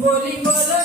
बोली बोलत